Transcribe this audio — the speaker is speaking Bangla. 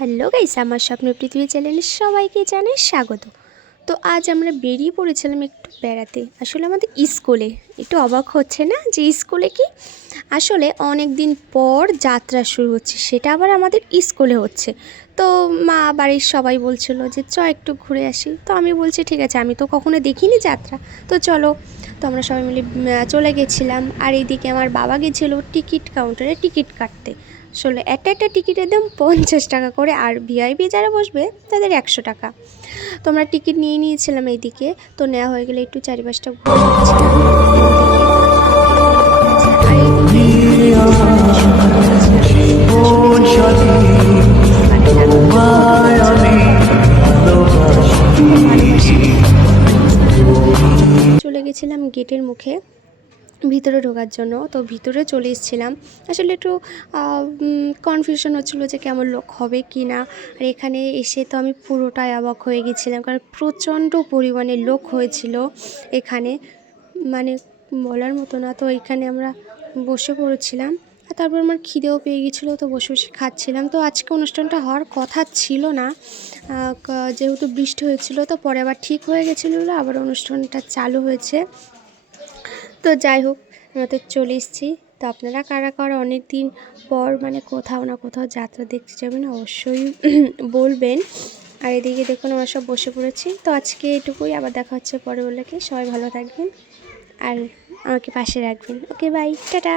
হ্যালো গাইস, আমার স্বপ্ন পৃথিবী চ্যানেলে সবাইকে জানাই স্বাগত। তো আজ আমরা বেরিয়ে পড়েছিলাম একটু বেড়াতে। আসলে আমাদের স্কুলে একটু অবাক হচ্ছে না যে স্কুলে কি আসলে অনেক দিন পর যাত্রা শুরু হচ্ছে, সেটা আবার আমাদের স্কুলে হচ্ছে। তো মা বাড়ির সবাই বলছিল যে একটু ঘুরে আসি। তো আমি বলছি ঠিক আছে, আমি তো কখনো দেখিনি যাত্রা, তো চলো। তো আমরা সবাই মিলে চলে গেছিলাম। আর এইদিকে আমার বাবা গেছিলো টিকিট কাউন্টারে টিকিট কাটতে। আসলে একটা টিকিটের দাম 50 টাকা করে, আর ভিআইপি যারা বসবে তাদের 100 টাকা। তো আমরা টিকিট নিয়ে নিয়েছিলাম এইদিকে। তো নেওয়া হয়ে গেলে একটু চারিপাশটা ঘুরে চলে গেছিলাম গেটের মুখে ভিতরে ঢোকার জন্য। তো ভিতরে চলে এসেছিলাম। আসলে একটু কনফিউশন হচ্ছিলো যে কেমন লোক হবে কি না। আর এখানে এসে তো আমি পুরোটাই অবাক হয়ে গেছিলাম, কারণ প্রচণ্ড পরিমাণে লোক হয়েছিল এখানে, মানে বলার মতো না। তো এখানে আমরা বসে পড়েছিলাম, আর তারপর আমার খিদেও পেয়ে গেছিলো, তো বসে বসে খাচ্ছিলাম। তো আজকে অনুষ্ঠানটা হওয়ার কথা ছিল না, যেহেতু বৃষ্টি হয়েছিল। তো পরে আবার ঠিক হয়ে গেছিলো, আবার অনুষ্ঠানটা চালু হয়েছে। তো যাই হোক, আমরা তো চলে এসেছি। তো আপনারা কারা কারা অনেক দিন পর মানে কোথাও না কোথাও যাত্রা দেখতে যাবেন অবশ্যই বলবেন। আর এদিকে দেখুন আমরা সব বসে পড়েছি। তো আজকে এটুকুই, আবার দেখা হচ্ছে পরে। বলে কি সবাই ভালো থাকবেন আর আমাকে পাশে রাখবেন। ওকে, বাই, টাটা।